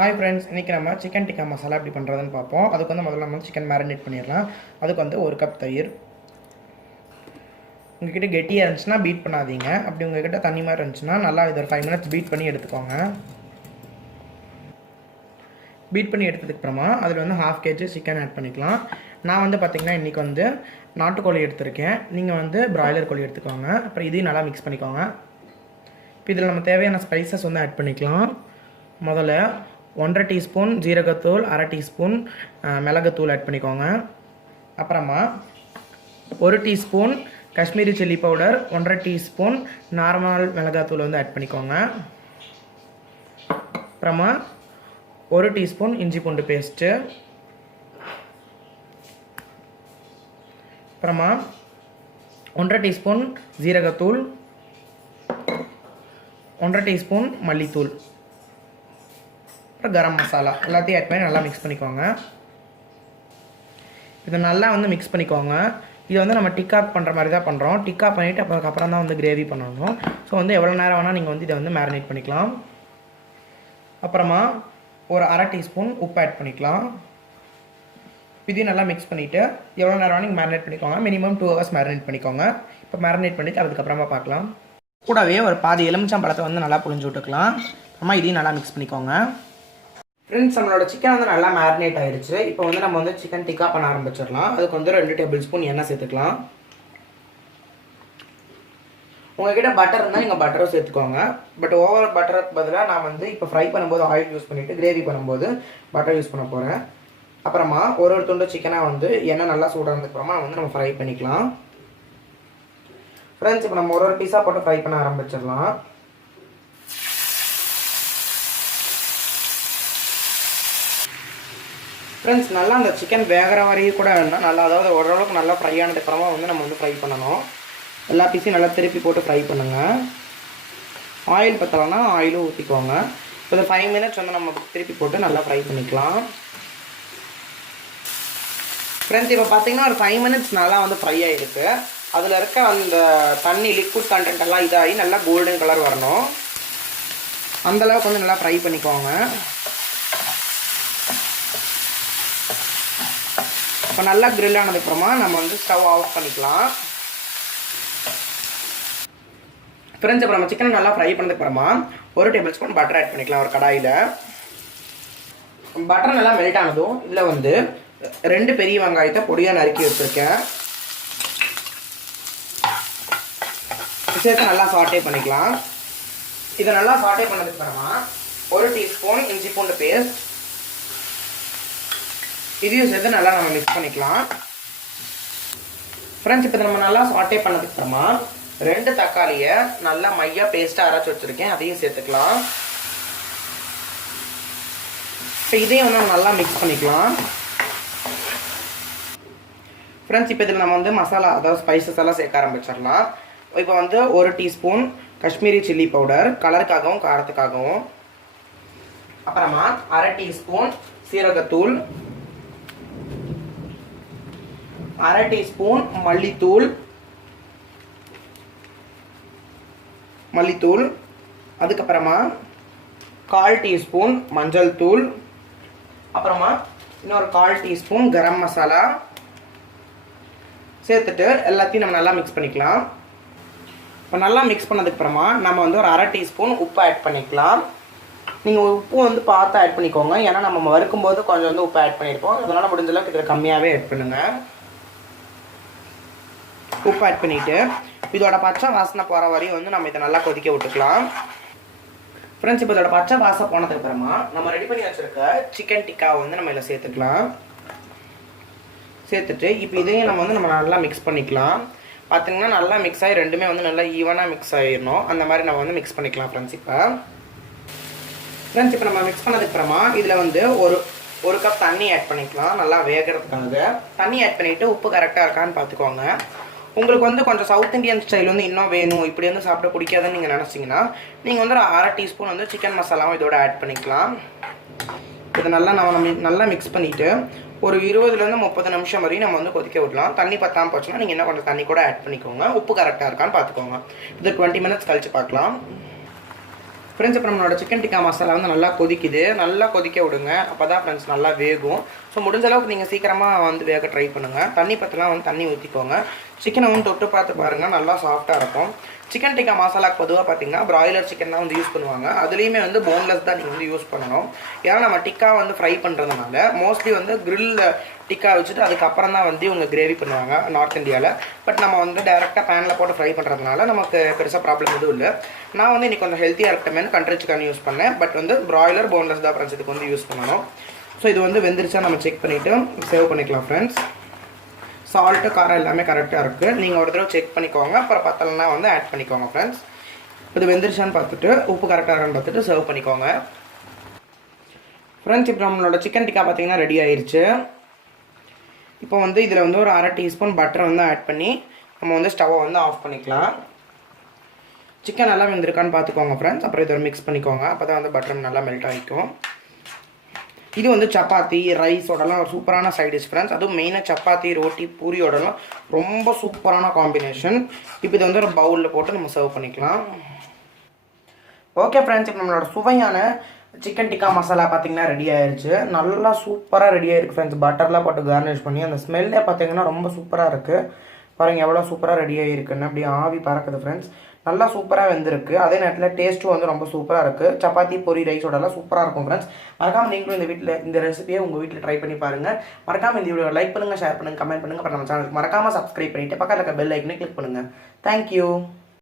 Hi friends, இன்றைக்கி நம்ம chicken tikka masala எப்படி பண்ணுறதுன்னு பார்ப்போம். அதுக்கு வந்து முதல்ல நம்ம சிக்கன் மேரினேட் பண்ணிடலாம். அதுக்கு வந்து 1 கப் தயிர். உங்கள்கிட்ட கெட்டியாக இருந்துச்சுன்னா பீட் பண்ணாதீங்க. அப்படி உங்கள்கிட்ட தண்ணி மாதிரி இருந்துச்சுன்னா நல்லா இது ஒரு 5 மினிட்ஸ் பீட் பண்ணி எடுத்துக்கோங்க. பீட் பண்ணி எடுத்ததுக்கப்புறமா அதில் வந்து 1/2 kg சிக்கன் ஆட் பண்ணிக்கலாம். நான் வந்து பார்த்திங்கன்னா இன்றைக்கி வந்து நாட்டுக்கோழி எடுத்திருக்கேன். நீங்கள் வந்து பிராய்லர் கோழி எடுத்துக்கோங்க. அப்புறம் இதையும் நல்லா மிக்ஸ் பண்ணிக்கோங்க. இப்போ இதில் நம்ம தேவையான ஸ்பைசஸ் வந்து ஆட் பண்ணிக்கலாம். முதல்ல 1/2 டீஸ்பூன் ஜீரகத்தூள், 1/2 டீஸ்பூன் மிளகுத்தூள் ஆட் பண்ணிக்கோங்க. அப்புறமா 1 teaspoon Kashmiri chilli powder, 1/2 teaspoon normal மிளகாத்தூள் வந்து ஆட் பண்ணிக்கோங்க. அப்புறமா 1 டீஸ்பூன் இஞ்சி பூண்டு பேஸ்ட்டு. அப்புறமா 1/2 டீஸ்பூன் ஜீரகத்தூள், 1/2 டீஸ்பூன் மல்லித்தூள், அப்புறம் கரம் மசாலா எல்லாத்தையும் ஆட் பண்ணி நல்லா மிக்ஸ் பண்ணிக்கோங்க. இதை நல்லா வந்து மிக்ஸ் பண்ணிக்கோங்க. இது வந்து நம்ம டிக்கா பண்ணுற மாதிரி தான் பண்ணுறோம். டிக்கா பண்ணிவிட்டு அதுக்கப்புறம் தான் வந்து கிரேவி பண்ணணும். ஸோ வந்து எவ்வளோ நேரம் வேணால் நீங்கள் வந்து இதை வந்து மேரினேட் பண்ணிக்கலாம். அப்புறமா ஒரு 1/2 டீஸ்பூன் உப்பு ஆட் பண்ணிக்கலாம். இதையும் நல்லா மிக்ஸ் பண்ணிவிட்டு எவ்வளோ நேரம் வேணால் நீங்கள் மேரினேட் பண்ணிக்கோங்க. மினிமம் 2 ஹவர்ஸ் மேரினேட் பண்ணிக்கோங்க. இப்போ மேரினேட் பண்ணிவிட்டு அதுக்கப்புறமா பார்க்கலாம். கூடவே ஒரு பாதி எலுமிச்சம்பழத்தை வந்து நல்லா புழிஞ்சு விட்டுக்கலாம். அப்புறமா இதையும் நல்லா மிக்ஸ் பண்ணிக்கோங்க. ஃப்ரெண்ட்ஸ், நம்மளோட சிக்கன் வந்து நல்லா மேரினேட் ஆகிடுச்சு. இப்போ வந்து நம்ம வந்து சிக்கன் டிக்கா பண்ண ஆரம்பிச்சிடலாம். அதுக்கு வந்து 2 டேபிள் ஸ்பூன் எண்ணெய் சேர்த்துக்கலாம். உங்கள்கிட்ட பட்டர் இருந்தால் நீங்கள் பட்டரும் சேர்த்துக்கோங்க. பட் ஓவர் பட்டருக்கு பதிலாக நான் வந்து இப்போ ஃப்ரை பண்ணும்போது ஆயில் யூஸ் பண்ணிவிட்டு கிரேவி பண்ணும்போது பட்டர் யூஸ் பண்ண போகிறேன். அப்புறமா ஒரு துண்டு சிக்கனாக வந்து எண்ணெய் நல்லா சூடானதுக்கப்புறமா வந்து நம்ம ஃப்ரை பண்ணிக்கலாம். ஃப்ரெண்ட்ஸ், இப்போ நம்ம ஒரு பீஸாக போட்டு ஃப்ரை பண்ண ஆரம்பிச்சிடலாம். ஃப்ரெண்ட்ஸ், நல்லா அந்த சிக்கன் வேகிற வரையும் கூட வேணால் நல்லா, அதாவது ஓரளவுக்கு நல்லா ஃப்ரை ஆனதுக்கப்புறமா வந்து நம்ம வந்து ஃப்ரை பண்ணணும். எல்லா பீஸையும் நல்லா திருப்பி போட்டு ஃப்ரை பண்ணுங்கள். ஆயில் பற்றலைன்னா ஆயிலும் ஊற்றிக்கோங்க. இப்போ ஒரு 5 மினிட்ஸ் வந்து நம்ம திருப்பி போட்டு நல்லா ஃப்ரை பண்ணிக்கலாம். ஃப்ரெண்ட்ஸ், இப்போ பார்த்தீங்கன்னா ஒரு 5 மினிட்ஸ் நல்லா வந்து ஃப்ரை ஆகிருக்கு. அதில் இருக்க அந்த தண்ணி லிக்விட் கண்டென்ட் எல்லாம் இதாகி நல்லா கோல்டன் கலர் வரணும். அந்தளவுக்கு வந்து நல்லா ஃப்ரை பண்ணிக்கோங்க. இப்போ நல்லா கிரில் ஆனதுக்கப்புறமா நம்ம வந்து ஸ்டவ் ஆஃப் பண்ணிக்கலாம். ஃப்ரெண்ட்ஸ், இப்போ நம்ம சிக்கன் நல்லா ஃப்ரை பண்ணதுக்கப்புறமா 1 டேபிள் ஸ்பூன் பட்டர் ஆட் பண்ணிக்கலாம் ஒரு கடாயில். பட்டர் நல்லா மெல்ட் ஆனதும் இதில் வந்து 2 பெரிய வெங்காயத்தை பொடியாக நறுக்கி வச்சுருக்கேன். சேர்த்து நல்லா சாட்டே பண்ணிக்கலாம். இதை நல்லா சாட்டே பண்ணதுக்கப்புறமா 1 டீஸ்பூன் இஞ்சி பூண்டு பேஸ்ட், இதையும் சேர்த்து நல்லா நம்ம மிக்ஸ் பண்ணிக்கலாம். ஃப்ரெண்ட்ஸ், இப்போ நம்ம நல்லா சாட்டே பண்ணதுக்கப்புறமா 2 தக்காளியை நல்லா மையாக பேஸ்ட்டாக அரைச்சி வச்சுருக்கேன், அதையும் சேர்த்துக்கலாம். இப்போ இதையும் வந்து நம்ம நல்லா மிக்ஸ் பண்ணிக்கலாம். ஃப்ரெண்ட்ஸ், இப்போ இதில் நம்ம வந்து மசாலா, அதாவது ஸ்பைசஸ் எல்லாம் சேர்க்க ஆரம்பிச்சிடலாம். இப்போ வந்து 1 டீஸ்பூன் காஷ்மீரி சில்லி பவுடர், கலருக்காகவும் காரத்துக்காகவும். அப்புறமா 1/2 டீஸ்பூன் சீரகத்தூள், 1/2 டீஸ்பூன் மல்லித்தூள், அதுக்கப்புறமா 1/4 டீஸ்பூன் மஞ்சள் தூள், அப்புறமா இன்னொரு 1/4 டீஸ்பூன் கரம் மசாலா சேர்த்துட்டு எல்லாத்தையும் நம்ம நல்லா மிக்ஸ் பண்ணிக்கலாம். இப்போ நல்லா மிக்ஸ் பண்ணதுக்கப்புறமா நம்ம வந்து ஒரு 1/2 டீஸ்பூன் உப்பு ஆட் பண்ணிக்கலாம். நீங்கள் உப்பு வந்து பார்த்து ஆட் பண்ணிக்கோங்க. ஏன்னா நம்ம வறுக்கும்போது கொஞ்சம் வந்து உப்பு ஆட் பண்ணியிருப்போம். அதனால் முடிஞ்சளவுக்கு இதில் கம்மியாகவே ஆட் பண்ணுங்கள். உப்பு ஆட் பண்ணிவிட்டு இதோட பச்சை வாசனை போகிற வரையும் வந்து நம்ம இதை நல்லா கொதிக்க விட்டுக்கலாம். ஃப்ரெண்ட்ஸ், இப்போ இதோட பச்சை வாசனை போனதுக்கப்புறமா நம்ம ரெடி பண்ணி வச்சுருக்க சிக்கன் டிக்காவை வந்து நம்ம இதில் சேர்த்துக்கலாம். சேர்த்துட்டு இப்போ இதையும் நம்ம வந்து நல்லா மிக்ஸ் பண்ணிக்கலாம். பார்த்திங்கன்னா நல்லா மிக்ஸ் ஆகி ரெண்டுமே வந்து நல்லா ஈவனாக மிக்ஸ் ஆகிடணும். அந்த மாதிரி நம்ம வந்து மிக்ஸ் பண்ணிக்கலாம். ஃப்ரெண்ட்ஸ், இப்போ நம்ம மிக்ஸ் பண்ணதுக்கப்புறமா இதில் வந்து ஒரு கப் தண்ணி ஆட் பண்ணிக்கலாம். நல்லா வேகிறதுக்காக தண்ணி ஆட் பண்ணிவிட்டு உப்பு கரெக்டாக இருக்கான்னு பார்த்துக்கோங்க. உங்களுக்கு வந்து கொஞ்சம் சவுத் இந்தியன் ஸ்டைல் வந்து இன்னும் வேணும், இப்படி வந்து சாப்பிட பிடிக்காதுன்னு நீங்கள் நினச்சிங்கன்னா நீங்கள் வந்து ஒரு 1/2 டீஸ்பூன் வந்து சிக்கன் மசாலாவும் இதோட ஆட் பண்ணிக்கலாம். இதை நல்லா நம்ம நல்லா மிக்ஸ் பண்ணிவிட்டு ஒரு 20லேருந்து 30 நிமிஷம் வரையும் நம்ம வந்து கொதிக்க விடலாம். தண்ணி பத்தாமல் போச்சுன்னா நீங்கள் என்ன கொஞ்சம் தண்ணி கூட ஆட் பண்ணிக்கோங்க. உப்பு கரெக்டாக இருக்கான்னு பார்த்துக்கோங்க. இது 20 மினிட்ஸ் கழித்து பார்க்கலாம். ஃப்ரெண்ட்ஸ் இப்போ நம்மளோட சிக்கன் டிக்கா மசாலா வந்து நல்லா கொதிக்குது, நல்லா கொதிக்க விடுங்க. அப்போ தான் ஃப்ரெண்ட்ஸ் நல்லா வேகும். ஸோ முடிஞ்ச அளவுக்கு நீங்கள் சீக்கிரமாக வந்து வேக ட்ரை பண்ணுங்கள். தண்ணி பற்றலாம் வந்து தண்ணி ஊற்றிக்கோங்க. சிக்கனை வந்து தொட்டு பார்த்து பாருங்கள், நல்லா சாஃப்ட்டாக இருக்கும். சிக்கன் டிக்கா மசாலாக்கு பொதுவாக பார்த்தீங்கன்னா பிராய்லர் சிக்கன் தான் வந்து யூஸ் பண்ணுவாங்க. அதுலேயுமே வந்து போன்லெஸ் தான் நீங்கள் வந்து யூஸ் பண்ணணும். ஏன்னா நம்ம டிக்கா வந்து ஃப்ரை பண்ணுறதுனால மோஸ்ட்லி வந்து கிரில் டிக்கா வச்சுட்டு அதுக்கப்புறம் தான் வந்து இவங்க கிரேவி பண்ணுவாங்க நார்த் இந்தியாவில். பட் நம்ம வந்து டேரெக்டாக பேனில் போட்டு ஃப்ரை பண்ணுறதுனால நமக்கு பெருசாக ப்ராப்ளம் எதுவும் இல்லை. நான் வந்து இன்றைக்கி கொஞ்சம் ஹெல்த்தியாக இருக்கட்டுமேனு கண்ட்ரி சிக்கன் யூஸ் பண்ணேன். பட் வந்து பிராய்லர் போன்லெஸ் தான் ஃப்ரெண்ட்ஸ் இதுக்கு வந்து யூஸ் பண்ணணும். ஸோ இது வந்து வெந்துருச்சா நம்ம செக் பண்ணிவிட்டு சேவ் பண்ணிக்கலாம் ஃப்ரெண்ட்ஸ். சால்ட்டு காரம் எல்லாமே கரெக்டாக இருக்குது. நீங்கள் ஒரு தடவை செக் பண்ணிக்கோங்க. அப்புறம் பத்தலைன்னா வந்து ஆட் பண்ணிக்கோங்க ஃப்ரெண்ட்ஸ். இது வெந்துருச்சான்னு பார்த்துட்டு உப்பு கரெக்டாக இருக்கான்னு பார்த்துட்டு சர்வ் பண்ணிக்கோங்க ஃப்ரெண்ட்ஸ். இப்போ நம்மளோட சிக்கன் டிக்கா பார்த்தீங்கன்னா ரெடி ஆயிடுச்சு. இப்போ வந்து இதில் வந்து ஒரு 1/2 டீஸ்பூன் பட்டரை வந்து ஆட் பண்ணி நம்ம வந்து ஸ்டவ்வை வந்து ஆஃப் பண்ணிக்கலாம். சிக்கன் நல்லா வெந்திருக்கான்னு பார்த்துக்கோங்க ஃப்ரெண்ட்ஸ். அப்புறம் இதை மிக்ஸ் பண்ணிக்கோங்க. அப்போ தான் வந்து பட்டர் நல்லா மெல்ட் ஆகிக்கும். இது வந்து சப்பாத்தி ரைஸோடலாம் ஒரு சூப்பரான சைட் டிஷ் ஃப்ரெண்ட்ஸ். அதுவும் மெயினாக சப்பாத்தி ரோட்டி பூரியோடலாம் ரொம்ப சூப்பரான காம்பினேஷன். இப்போ இதை வந்து ஒரு பவுலில் போட்டு நம்ம சர்வ் பண்ணிக்கலாம். ஓகே ஃப்ரெண்ட்ஸ், இப்போ நம்மளோட சுவையான சிக்கன் டிக்கா மசாலா பார்த்தீங்கன்னா ரெடி ஆயிடுச்சு. நல்லா சூப்பராக ரெடி ஆயிருக்கு ஃப்ரெண்ட்ஸ். பட்டர்லாம் போட்டு கார்னிஷ் பண்ணி அந்த ஸ்மெல்லே பார்த்தீங்கன்னா ரொம்ப சூப்பராக இருக்குது. பாருங்கள் எவ்வளோ சூப்பராக ரெடி ஆகிருக்குன்னு. அப்படியே ஆவி பறக்குது ஃப்ரெண்ட்ஸ். நல்லா சூப்பராக வெந்திருக்கு. அதே நேரத்தில் டேஸ்ட்டும் வந்து ரொம்ப சூப்பராக இருக்குது. சப்பாத்தி பொரி ரைஸோடலாம் சூப்பராக இருக்கும் ஃப்ரெண்ட்ஸ். மறக்காமல் நீங்களும் இந்த ரெசிபியை உங்கள் வீட்டில் ட்ரை பண்ணி பாருங்கள். மறக்காமல் இந்த வீடியோ லைக் பண்ணுங்கள், ஷேர் பண்ணுங்கள், கமெண்ட் பண்ணுங்கள். அப்புறம் நம்ம சேனலுக்கு மறக்காமல் சப்ஸ்கிரைப் பண்ணிவிட்டு பக்கத்தில் இருக்க பெல் ஐக்கனை கிளிக் பண்ணுங்கள். தேங்க்யூ.